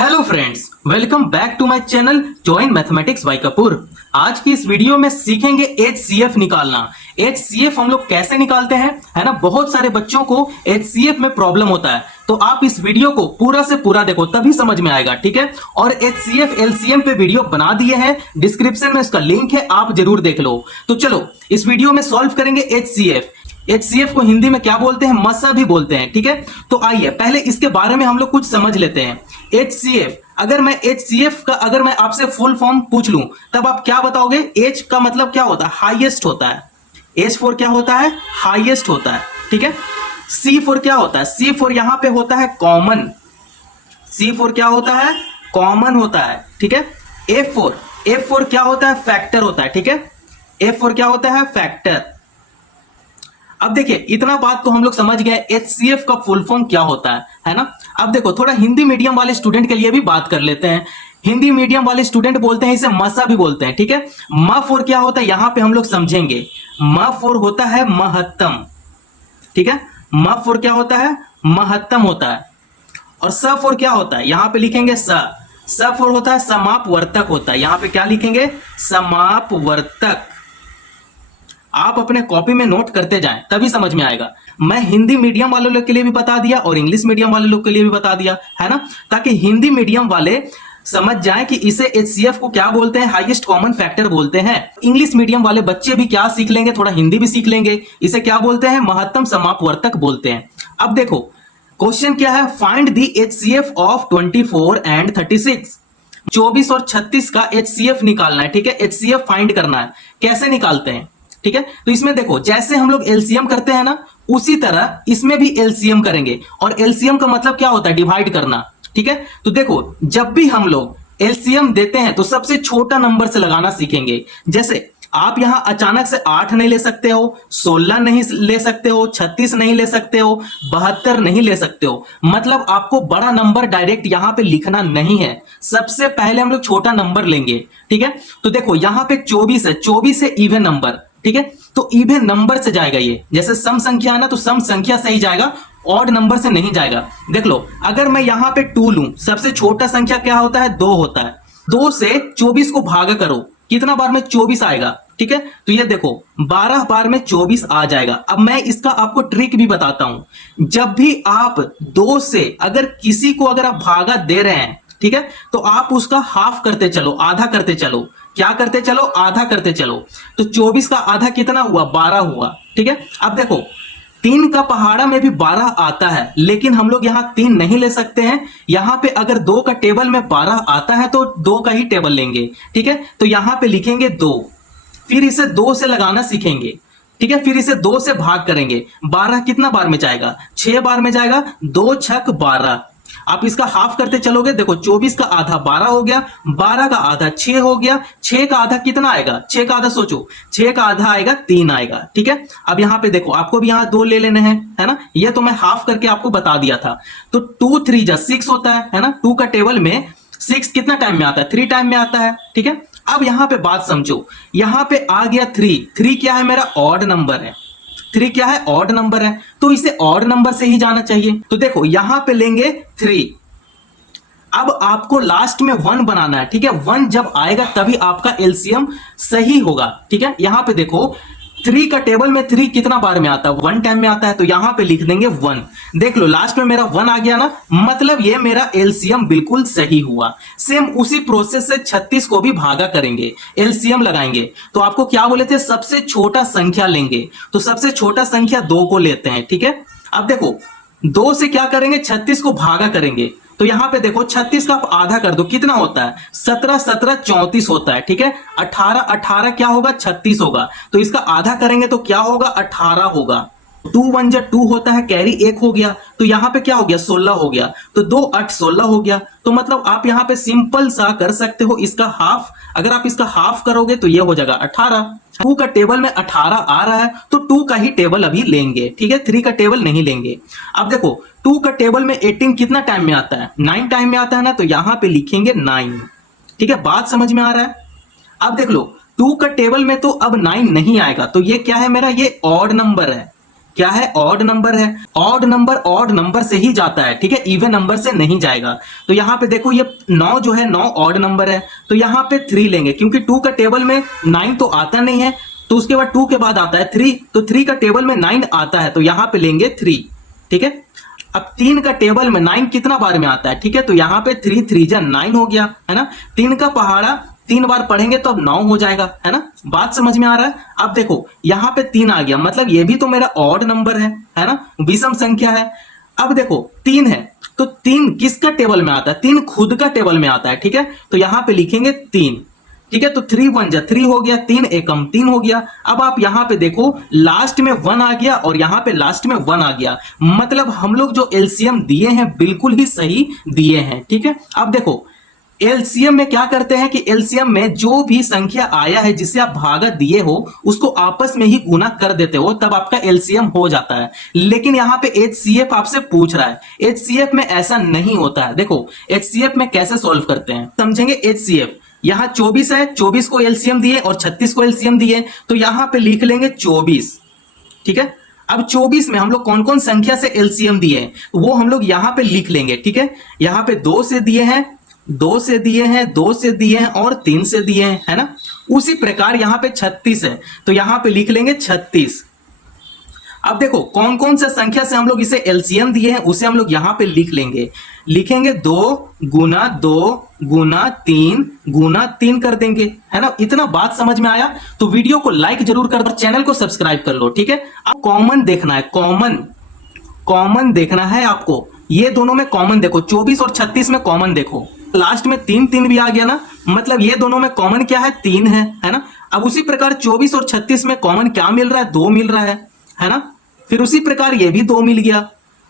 Hello friends, welcome back to my channel join mathematics by Kapoor. आज की इस video में सीखेंगे HCF निकालना। HCF हम लोग कैसे निकालते हैं, है ना। बहुत सारे बच्चों को HCF में प्रॉब्लम होता है, तो आप इस वीडियो को पूरा से पूरा देखो तभी समझ में आएगा, ठीक है। और HCF LCM पे वीडियो बना दिए हैं, डिस्क्रिप्शन में इसका लिंक है, आप जरूर देख लो। तो चलो इस वीडियो में सॉल्व करेंगे HCF को हिंदी में क्या बोलते हैं, मस्सा भी बोलते हैं, ठीक है। तो आइए पहले इसके बारे में हम लोग कुछ समझ लेते हैं। HCF, अगर मैं HCF का अगर मैं आपसे फुल फॉर्म पूछ लूं तब आप क्या बताओगे। H का मतलब क्या होता है, हाईएस्ट होता है। H फॉर क्या होता है, हाईएस्ट होता है, ठीक है। C फॉर क्या होता है, C फॉर यहां पे होता है कॉमन। C फॉर क्या होता है, कॉमन होता है, ठीक है। F फॉर क्या होता है, फैक्टर होता है, ठीक है। F फॉर क्या होता है, फैक्टर। अब देखिए इतना बात तो हम लोग समझ गए HCF का फुल फॉर्म क्या होता है ना। अब देखो थोड़ा हिंदी मीडियम वाले स्टूडेंट के लिए भी बात कर लेते हैं। हिंदी मीडियम वाले स्टूडेंट बोलते हैं इसे मसा भी बोलते हैं, ठीक है। म फॉर क्या होता है, यहां पे हम लोग समझेंगे। म फॉर होता है महत्तम, ठीक है। म फॉर क्या होता है, महत्तम होता है। और स फॉर क्या होता है, यहां पे लिखेंगे स फॉर होता है समापवर्तक होता है। यहां पे क्या लिखेंगे, समापवर्तक। आप अपने कॉपी में नोट करते जाएं तभी समझ में आएगा। मैं हिंदी मीडियम वाले लोग के लिए भी बता दिया और इंग्लिश मीडियम वाले लोग के लिए भी बता दिया, है ना, ताकि हिंदी मीडियम वाले समझ जाएं कि इसे HCF को क्या बोलते हैं, हाईएस्ट कॉमन फैक्टर बोलते हैं। इंग्लिश मीडियम वाले बच्चे भी क्या सीख लेंगे, थोड़ा हिंदी भी सीख लेंगे। इसे क्या बोलते हैं, महत्तम समापवर्तक बोलते हैं। अब देखो क्वेश्चन क्या है, find the HCF of 24 and 36। 24 और 36 का HCF निकालना है, ठीक है। HCF फाइंड करना है, कैसे निकालते हैं, ठीक है। तो इसमें देखो जैसे हम लोग LCM करते हैं ना, उसी तरह इसमें भी LCM करेंगे। और LCM का मतलब क्या होता है, डिवाइड करना, ठीक है। तो देखो जब भी हम लोग LCM देते हैं तो सबसे छोटा नंबर से लगाना सीखेंगे। जैसे आप यहां अचानक से 8 नहीं ले सकते हो, 16 नहीं ले सकते हो, 36 नहीं ले सकते हो, 72 नहीं ले सकते हो। मतलब आपको बड़ा नंबर डायरेक्ट यहां पे लिखना नहीं है, सबसे पहले हम लोग छोटा नंबर लेंगे, ठीक है। तो देखो यहां पे 24 है, 24 है इवन नंबर, ठीक है। तो इवन नंबर से जाएगा ये, जैसे सम संख्या है ना, तो सम संख्या से ही जाएगा, ऑड नंबर से नहीं जाएगा। देख लो अगर मैं यहां पे 2 लूं, सबसे छोटा संख्या क्या होता है, 2 होता है। 2 से 24 को भागा करो, कितना बार में 24 आएगा, ठीक है। तो ये देखो 12 बार में 24 आ जाएगा। अब मैं इसका आपको ट्रिक भी बताता हूं। जब भी आप 2 से अगर किसी को अगर आप भागा दे रहे हैं, ठीक है, तो आप उसका हाफ करते चलो, आधा करते चलो। क्या करते चलो, आधा करते चलो। तो 24 का आधा कितना हुआ, 12 हुआ, ठीक है। अब देखो 3 का पहाड़ा में भी 12 आता है, लेकिन हम लोग यहां 3 नहीं ले सकते हैं। यहां पे अगर 2 का टेबल में 12 आता है तो 2 का ही टेबल लेंगे, ठीक है। तो यहां पे लिखेंगे 2, फिर इसे 2 से लगाना सीखेंगे, ठीक है। फिर इसे 2 से भाग करेंगे, 12 कितना बार में जाएगा, 6 बार में जाएगा, 2 छक 12। आप इसका हाफ करते चलोगे, देखो 24 का आधा 12 हो गया, 12 का आधा 6 हो गया, 6 का आधा कितना आएगा, 6 का आधा सोचो, 6 का आधा आएगा 3 आएगा, ठीक है। अब यहां पे देखो आपको भी यहां 2 ले लेने हैं, है ना। ये तो मैं हाफ करके आपको बता दिया था। तो 2 3 जा 6 होता है ना। 2 का टेबल में 6 कितना टाइम में आता है, 3 टाइम में आता है, ठीक है। अब यहां पे बात समझो, यहां पे आ गया 3 क्या है, मेरा ऑड नंबर है। 3 क्या है, ऑड नंबर है, तो इसे ऑड नंबर से ही जाना चाहिए। तो देखो यहां पे लेंगे 3। अब आपको लास्ट में 1 बनाना है, ठीक है। 1 जब आएगा तभी आपका LCM सही होगा, ठीक है। यहां पे देखो 3 का टेबल में 3 कितना बार में आता है, 1 टाइम में आता है, तो यहां पे लिख देंगे 1। देख लो लास्ट में मेरा 1 आ गया ना, मतलब ये मेरा LCM बिल्कुल सही हुआ। सेम उसी प्रोसेस से 36 को भी भागा करेंगे, LCM लगाएंगे। तो आपको क्या बोले थे, सबसे छोटा संख्या लेंगे, तो सबसे छोटा संख्या 2 को लेते हैं, ठीक है। अब देखो 2 से क्या करेंगे, 36 को भागा करेंगे। तो यहां पे देखो 36 का आप आधा कर दो, कितना होता है, 17 17 34 होता है, ठीक है। 18 18 क्या होगा, 36 होगा। तो इसका आधा करेंगे तो क्या होगा, 18 होगा। 2 1 जा 2 होता है, कैरी 1 हो गया, तो यहां पे क्या हो गया, 16 हो गया। तो 2 8 16 हो गया। तो मतलब आप यहां पे सिंपल सा कर सकते हो, इसका हाफ, अगर आप इसका हाफ करोगे तो ये हो जाएगा 18। 2 का टेबल में 18 आ रहा है, तो 2 का ही टेबल अभी लेंगे, ठीक है, 3 का टेबल नहीं लेंगे। अब देखो 2 का टेबल में 18 कितना टाइम में आता है, 9 टाइम में आता है ना, तो यहां पे लिखेंगे 9, ठीक है। बात समझ में आ रहा है। अब देख लो 2 का टेबल में तो अब 9 नहीं आएगा, तो ये क्या है मेरा, ये ऑड नंबर है। क्या है, ऑड नंबर है। ऑड नंबर से ही जाता है, ठीक है, इवन नंबर से नहीं जाएगा। तो यहाँ पे देखो ये 9 जो है 9 ऑड नंबर है, तो यहाँ पे 3 लेंगे क्योंकि 2 का टेबल में 9 तो आता नहीं है, तो उसके बाद 2 के बाद आता है 3, तो 3 का टेबल में 9 आता है, तो यहाँ पे लेंगे 3, ठीक है। अब 3 का टेबल में 9 कितना बार में आता है, ठीक है, तो यहाँ पे 3 3 जा 9 हो गया, है ना। 3 का पहाड़ा 3 बार पढ़ेंगे तो अब 9 हो जाएगा, है ना। बात समझ में आ रहा है। अब देखो यहाँ पे 3 आ गया, मतलब ये भी तो मेरा ऑड नंबर है ना, विषम संख्या है। अब देखो 3 है, तो 3 किसका टेबल में आता है, 3 खुद का टेबल में आता है, ठीक है, तो यहाँ पे लिखेंगे 3, ठीक है। तो 3 1 जा 3 हो गया, 3 एकम 3 हो गया। अब आप यहाँ पे देखो लास्ट में 1 आ गया और यहाँ पे लास्ट में 1 आ गया, मतलब हम लोग जो एलसीएम दिए हैं बिल्कुल ही सही दिए हैं, ठीक है। अब देखो एलसीएम में क्या करते हैं कि एलसीएम में जो भी संख्या आया है जिसे आप भागा दिए हो उसको आपस में ही गुना कर देते हो, तब आपका एलसीएम हो जाता है। लेकिन यहाँ पे एचसीएफ आपसे पूछ रहा है, एचसीएफ में ऐसा नहीं होता है। देखो एचसीएफ में कैसे सॉल्व करते हैं समझेंगे। एचसीएफ यहाँ 24 है, 24 को एलसीएम दिए और 36 को एलसीएम दिए, तो यहाँ पे लिख लेंगे 24, ठीक है। अब 24 में हम लोग कौन कौन संख्या से एलसीएम दिए हैं वो हम लोग यहाँ पे लिख लेंगे, ठीक है। यहाँ पे 2 से दिए हैं, 2 से दिए हैं, 2 से दिए हैं और 3 से दिए हैं, है ना। उसी प्रकार यहाँ पे 36 है, तो यहाँ पे लिख लेंगे 36। अब देखो कौन कौन सा संख्या से हम लोग इसे एलसीएम दिए हैं उसे हम लोग यहाँ पे लिख लेंगे, लिखेंगे 2 गुना 2 गुना 3 गुना 3 कर देंगे, है ना। इतना बात समझ में आया तो वीडियो को लाइक जरूर कर दो, चैनल को सब्सक्राइब कर लो, ठीक है। अब कॉमन देखना है, कॉमन देखना है आपको, ये दोनों में कॉमन देखो, 24 और 36 में कॉमन देखो, लास्ट में 3 3 भी आ गया ना, मतलब ये दोनों में कॉमन क्या है, 3 है ना। अब उसी प्रकार 24 और 36 में कॉमन क्या मिल रहा है, 2 मिल रहा है ना। फिर उसी प्रकार ये भी 2 मिल गया।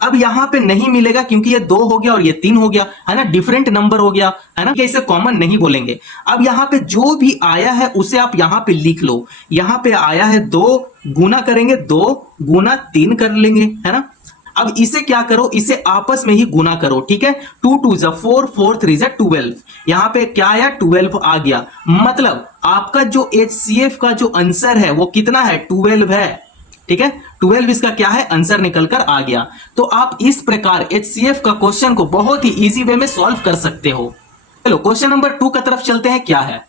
अब यहां पे नहीं मिलेगा क्योंकि ये 2 हो गया और ये 3 हो गया, है ना, डिफरेंट नंबर हो गया, है ना, इसे कॉमन नहीं बोलेंगे। अब यहां पे जो भी आया है उसे आप यहां पे लिख लो, यहां पे आया है 2 गुना करेंगे 2 गुना 3 कर लेंगे, है ना। अब इसे क्या करो, इसे आपस में ही गुना करो, ठीक है। 2 2 जा 4 4 3 जा 12, यहां पे क्या आया 12 आ गया, मतलब आपका जो एचसीएफ का जो आंसर है वो कितना है, 12 है, ठीक है। 12 इसका क्या है, आंसर निकल कर आ गया। तो आप इस प्रकार एचसीएफ का क्वेश्चन को बहुत ही इजी वे में सॉल्व कर सकते हो। चलो क्वेश्चन नंबर 2 का तरफ चलते हैं, क्या है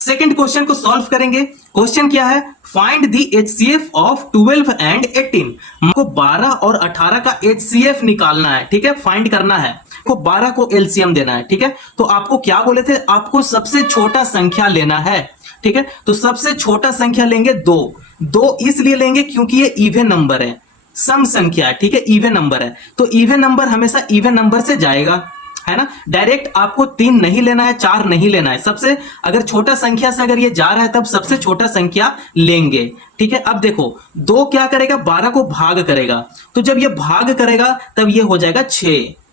सेकंड क्वेश्चन को सॉल्व करेंगे। क्वेश्चन क्या है, find the HCF of 12 and 18। हमको 12 और 18 का एचसीएफ निकालना है, ठीक है, फाइंड करना है, को 12 को एलसीएम देना है, ठीक है। तो आपको क्या बोले थे, आपको सबसे छोटा संख्या लेना है, ठीक है। तो सबसे छोटा संख्या लेंगे 2 इसलिए लेंगे क्योंकि ये इवन नंबर है, सम संख्या है, ठीक है, इवन नंबर है, तो इवन नंबर हमेशा इवन नंबर से जाएगा, है ना। डायरेक्ट आपको 3 नहीं लेना है, 4 नहीं लेना है, सबसे अगर छोटा संख्या से अगर ये जा रहा है तब सबसे छोटा संख्या लेंगे, ठीक है। अब देखो 2 क्या करेगा, 12 को भाग करेगा, तो जब ये भाग करेगा तब ये हो जाएगा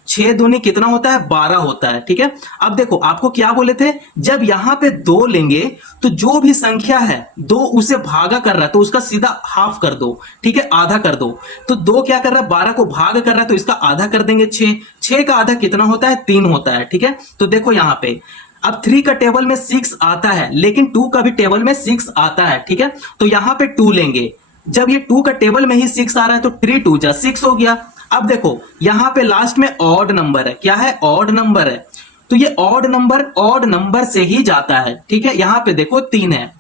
6 दूनी कितना होता है, 12 होता है, ठीक है। अब देखो आपको क्या बोले थे, जब यहां पे 2 लेंगे तो जो भी संख्या है 2 उसे भागा कर रहा है तो उसका सीधा हाफ कर दो, ठीक है, आधा कर दो। तो 2 क्या कर रहा है, 12 को भाग कर रहा है तो इसका आधा कर देंगे, 6 का आधा कितना होता है, 3 होता है, ठीक है। तो देखो यहां पे अब 3 का टेबल में 6 आता है लेकिन 2 का भी टेबल में 6 आता है, ठीक है। तो यहां पे 2 लेंगे, जब ये 2 का टेबल में ही 6 आ रहा है तो 3 2 जा 6 हो गया। अब देखो यहां पे लास्ट में ऑड नंबर है, क्या है, ऑड नंबर है, तो ये ऑड नंबर से ही जाता है, ठीक है। यहां पे देखो 3 है,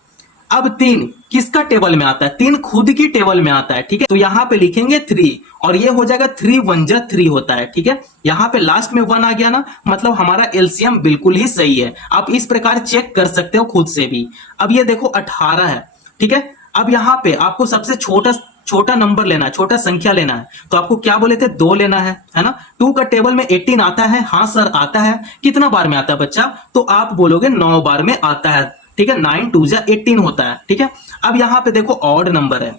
अब 3 किसका टेबल में आता है, 3 खुद की टेबल में आता है, ठीक है। तो यहां पे लिखेंगे 3 और ये हो जाएगा 3 1 जा 3 होता है, ठीक है। यहां पे लास्ट में 1 आ गया ना, मतलब हमारा एलसीएम बिल्कुल ही सही है। आप इस प्रकार चेक कर सकते हो खुद से भी। अब ये देखो 18 है, ठीक है। अब यहां पे आपको सबसे छोटा नंबर लेना है, छोटा संख्या लेना है, तो आपको क्या बोले थे, 2 लेना है ना। 2 का टेबल में 18 आता है, हाँ सर आता है, कितना बार में आता है बच्चा, तो आप बोलोगे 9 बार में आता है, ठीक है। 9 2 जा 18 होता है, ठीक है। अब यहां पे देखो ऑड नंबर है,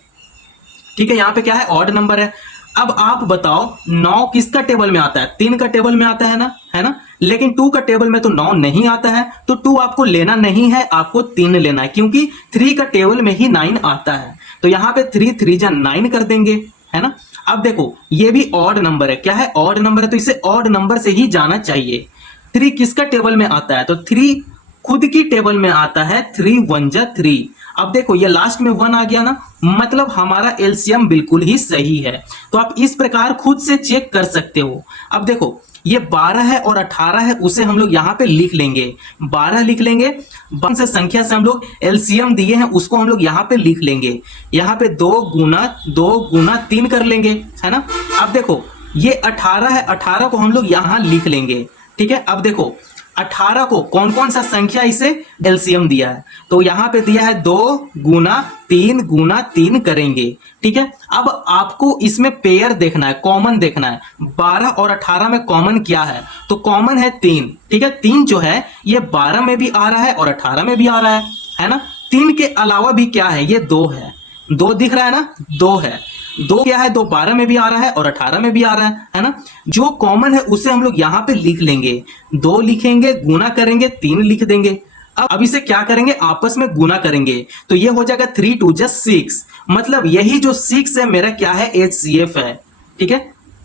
ठीक है, यहां पे क्या है, ऑड नंबर है। अब आप बताओ 9 किसका टेबल में आता है, 3 का टेबल में आता है ना, लेकिन 2 का टेबल में तो 9 नहीं आता है, तो 2 आपको लेना नहीं है, आपको 3 लेना है क्योंकि 3 का टेबल में ही 9 आता है। तो यहां पे 3 3 जा 9 कर देंगे, है ना। अब देखो ये भी ऑड नंबर है, क्या है, ऑड नंबर है, तो इसे ऑड नंबर से ही जाना चाहिए। 3 किसका टेबल में आता है, तो 3 खुद की टेबल में आता है, 3 1 जा 3। अब देखो ये लास्ट में 1 आ गया ना, मतलब हमारा एलसीएम बिल्कुल ही सही है। तो आप इस प्रकार खुद से चेक कर सकते हो। अब देखो ये 12 है और 18 है, उसे हम लोग यहाँ पे लिख लेंगे, 12 लिख लेंगे। 12 से संख्या से हम लोग एलसीएम दिए हैं उसको हम लोग यहाँ पे लिख लेंगे। यहाँ पे 2 गुना 3 कर लेंगे, है ना। अब देखो ये 18 है, 18 को हम लोग यहाँ लिख लेंगे, ठीक है। अब देखो 18 को कौन कौन सा संख्या इसे एलसीएम दिया है, तो यहाँ पे दिया है 2 गुना 3 करेंगे, ठीक है। अब आपको इसमें पेयर देखना है, कॉमन देखना है। 12 और 18 में कॉमन क्या है, तो कॉमन है 3, ठीक है। 3 जो है ये 12 में भी आ रहा है और 18 में भी आ रहा है ना। 3 के अलावा भी क्या है, ये 2 है, 2 दिख रहा है ना, 2 है। 2 क्या है, 2 12 में भी आ रहा है और 18 में भी आ रहा है ना। जो कॉमन है उसे हम लोग यहाँ पे लिख लेंगे, 2 लिखेंगे, गुना करेंगे, 3 लिख देंगे। अब इसे क्या करेंगे, आपस में गुना करेंगे, तो ये हो जाएगा 3 2 6, मतलब यही जो 6 है मेरा क्या है, HCF है, ठीक है।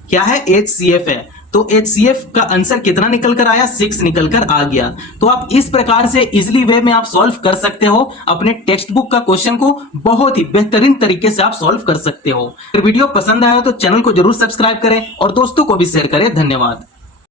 क्या है, HCF है। तो HCF का आंसर कितना निकल कर आया, 6 निकल कर आ गया। तो आप इस प्रकार से इजिली वे में आप सॉल्व कर सकते हो अपने टेक्स्ट बुक का क्वेश्चन को, बहुत ही बेहतरीन तरीके से आप सॉल्व कर सकते हो। अगर वीडियो पसंद आया तो चैनल को जरूर सब्सक्राइब करें और दोस्तों को भी शेयर करें। धन्यवाद।